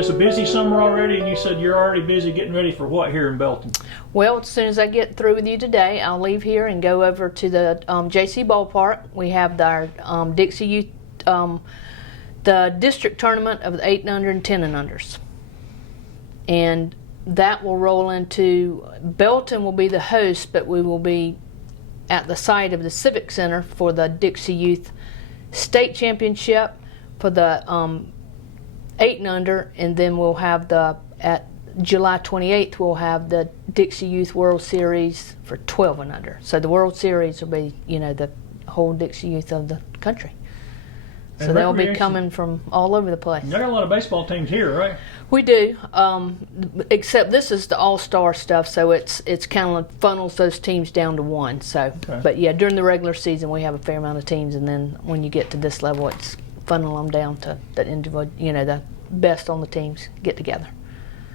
it's a busy summer already, and you said you're already busy getting ready for what here in Belton? Well, as soon as I get through with you today, I'll leave here and go over to the JC Ballpark. We have our Dixie Youth, the district tournament of the 8 and under and 10 and unders. And that will roll into, Belton will be the host, but we will be at the site of the Civic Center for the Dixie Youth State Championship for the 8 and under, and then we'll have at July 28th, we'll have the Dixie Youth World Series for 12 and under. So the World Series will be, the whole Dixie Youth of the country. So they'll be coming from all over the place. You got a lot of baseball teams here, right? We do, except this is the all-star stuff, so it's kind of funnels those teams down to one. So, okay. But yeah, during the regular season we have a fair amount of teams, and then when you get to this level, it's funnel them down to the individual, the best on the teams get together.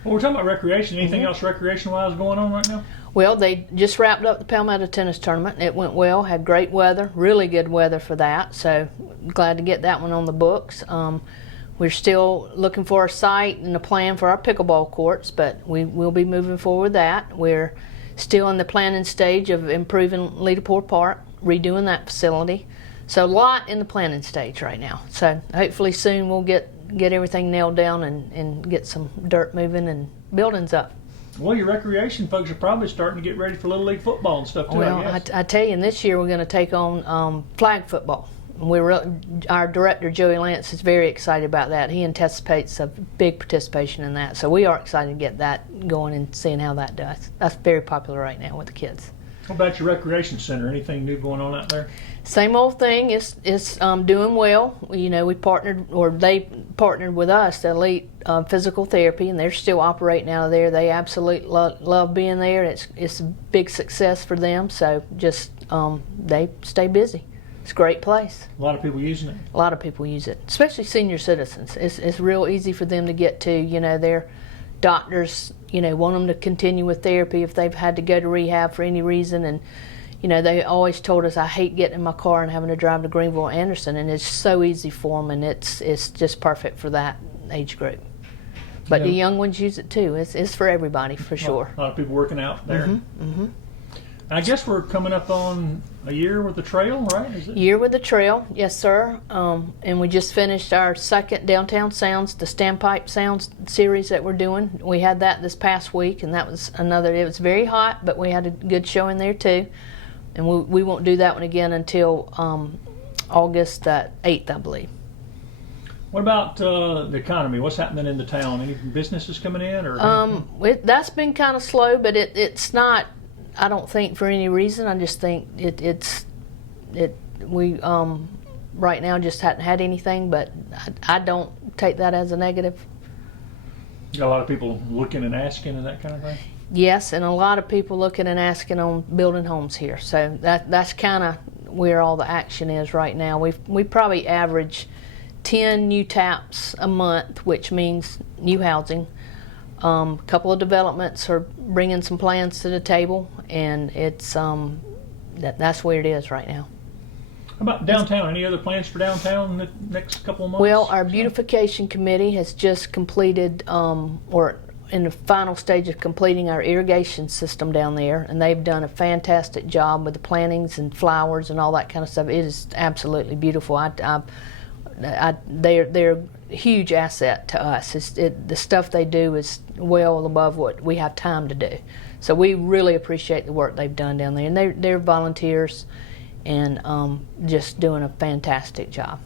Well, we're talking about recreation. Anything else recreation-wise going on right now? Well, they just wrapped up the Palmetto Tennis Tournament. It went well, had great weather, really good weather for that, so glad to get that one on the books. We're still looking for a site and a plan for our pickleball courts, but we will be moving forward with that. We're still in the planning stage of improving Leaderport Park, redoing that facility. So a lot in the planning stage right now. So hopefully soon we'll get everything nailed down and get some dirt moving and buildings up. Well, your recreation folks are probably starting to get ready for Little League football and stuff too. Well, I tell you, and this year we're going to take on flag football. Our director, Joey Lance, is very excited about that. He anticipates a big participation in that. So we are excited to get that going and seeing how that does. That's very popular right now with the kids. What about your recreation center? Anything new going on out there? Same old thing. It's doing well. We partnered, or they partnered with us, Elite Physical Therapy, and they're still operating out of there. They absolutely love being there. It's a big success for them. So just they stay busy. It's a great place. A lot of people using it. A lot of people use it, especially senior citizens. It's real easy for them to get to. Their doctors, want them to continue with therapy if they've had to go to rehab for any reason. And, they always told us, I hate getting in my car and having to drive to Greenville or Anderson. And it's so easy for them, and it's just perfect for that age group. But the young ones use it too. It's for everybody, for sure. A lot of people working out there. I guess we're coming up on a year with the trail, right? Is it? Year with the trail, yes, sir. And we just finished our second Downtown Sounds, the Standpipe Sounds series that we're doing. We had that this past week, and that was it was very hot, but we had a good showing there too. And we won't do that one again until August 8th, I believe. What about the economy? What's happening in the town? Any businesses coming in? Or that's been kind of slow, but it's not, I don't think, for any reason. I just think we right now just hadn't had anything, but I don't take that as a negative. You got a lot of people looking and asking and that kind of thing? Yes, and a lot of people looking and asking on building homes here. So that's kind of where all the action is right now. We probably average 10 new taps a month, which means new housing. A couple of developments are bringing some plans to the table, and it's that's where it is right now. How about downtown? Any other plans for downtown in the next couple of months? Well, our beautification committee has just completed, or in the final stage of completing, our irrigation system down there, and they've done a fantastic job with the plantings and flowers and all that kind of stuff. It is absolutely beautiful. They're a huge asset to us. The stuff they do is well above what we have time to do. So we really appreciate the work they've done down there, and they're volunteers and just doing a fantastic job.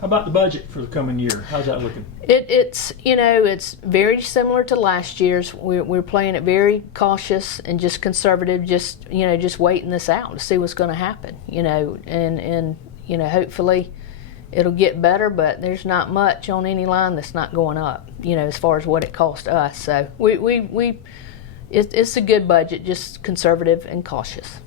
How about the budget for the coming year? How's that looking? It's very similar to last year's. We're playing it very cautious and just conservative, just waiting this out to see what's going to happen. And hopefully it'll get better, but there's not much on any line that's not going up, as far as what it cost us. So it's a good budget, just conservative and cautious.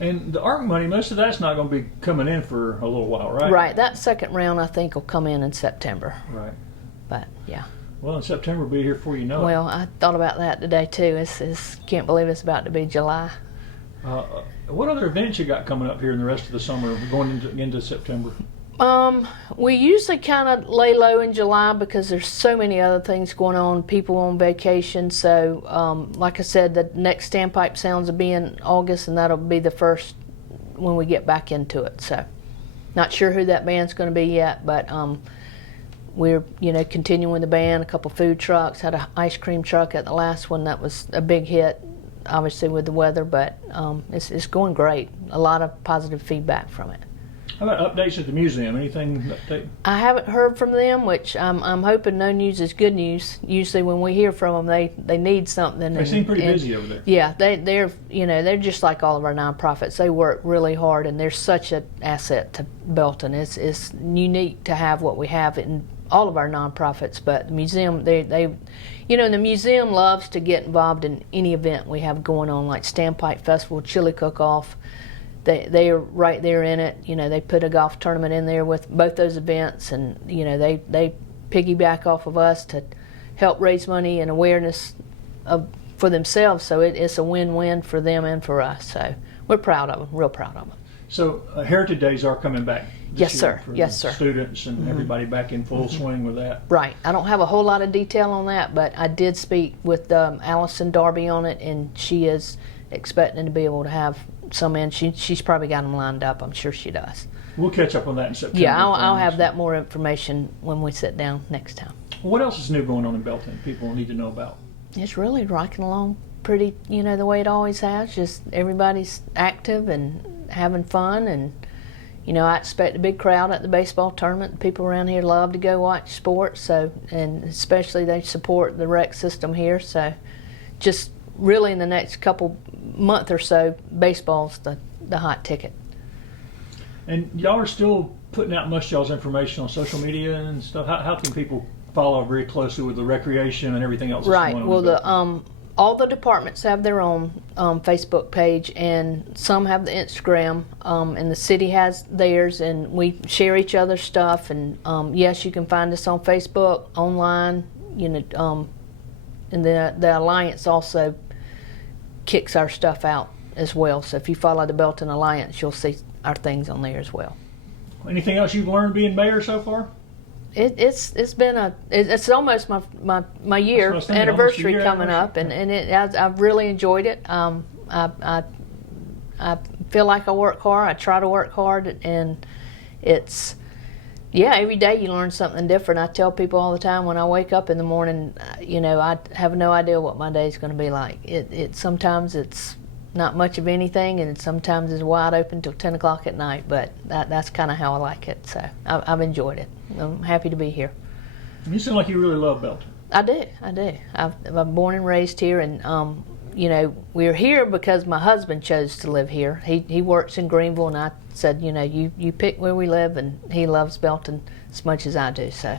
And the ARC money, most of that's not going to be coming in for a little while, right? Right. That second round, I think, will come in September. Right. But, yeah. Well, in September will be here before you know it. Well, I thought about that today, too. Can't believe it's about to be July. What other events you got coming up here in the rest of the summer, going into September? We usually kind of lay low in July because there's so many other things going on, people on vacation. So, like I said, the next Standpipe Sounds will be in August, and that'll be the first when we get back into it. So, not sure who that band's going to be yet, but we're continuing the band. A couple food trucks, had an ice cream truck at the last one that was a big hit, obviously with the weather, but it's going great. A lot of positive feedback from it. How about updates at the museum? Anything update? I haven't heard from them, which I'm hoping no news is good news. Usually when we hear from them, they need something. They seem pretty busy over there. Yeah, they're just like all of our nonprofits. They work really hard, and they're such an asset to Belton. It's unique to have what we have in all of our nonprofits, but the museum, the museum loves to get involved in any event we have going on, like Standpipe Festival, Chili Cook-Off. They are right there in it. They put a golf tournament in there with both those events, and they piggyback off of us to help raise money and awareness for themselves. So it's a win-win for them and for us. So we're proud of them, real proud of them. So Heritage Days are coming back this Yes, year sir. for Yes, the sir. students and everybody back in full swing with that. Right. I don't have a whole lot of detail on that, but I did speak with Allison Darby on it, and she is expecting to be able to have some in. She's probably got them lined up. I'm sure she does. We'll catch up on that in September. Yeah, I'll have that more information when we sit down next time. Well, what else is new going on in Belton people need to know about? It's really rocking along pretty, the way it always has. Just everybody's active and having fun, and I expect a big crowd at the baseball tournament. People around here love to go watch sports, and especially they support the rec system here. So, just really in the next couple month or so, baseball's the hot ticket. And y'all are still putting out much y'all's information on social media and stuff. How can people follow very closely with the recreation and everything else? Right. That's going Well, on all the departments have their own Facebook page, and some have the Instagram, and the city has theirs, and we share each other's stuff. And yes, you can find us on Facebook, online, and the Alliance also kicks our stuff out as well. So if you follow the Belton Alliance, you'll see our things on there as well. Anything else you've learned being mayor so far? It's been it's almost my year anniversary coming up, and I've really enjoyed it. I feel like I work hard. I try to work hard, and it's every day you learn something different. I tell people all the time when I wake up in the morning, I have no idea what my day is going to be like. Sometimes it's not much of anything, and sometimes it's wide open till 10 o'clock at night, but that's kind of how I like it. So I've enjoyed it. I'm happy to be here. You seem like you really love Belton. I do. I'm born and raised here, and we're here because my husband chose to live here. He works in Greenville, and I said, you pick where we live, and he loves Belton as much as I do. So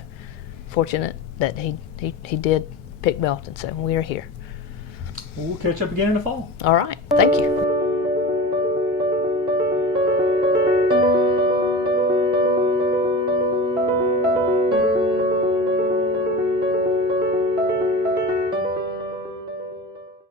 fortunate that he did pick Belton, so we're here. We'll catch up again in the fall. All right. Thank you.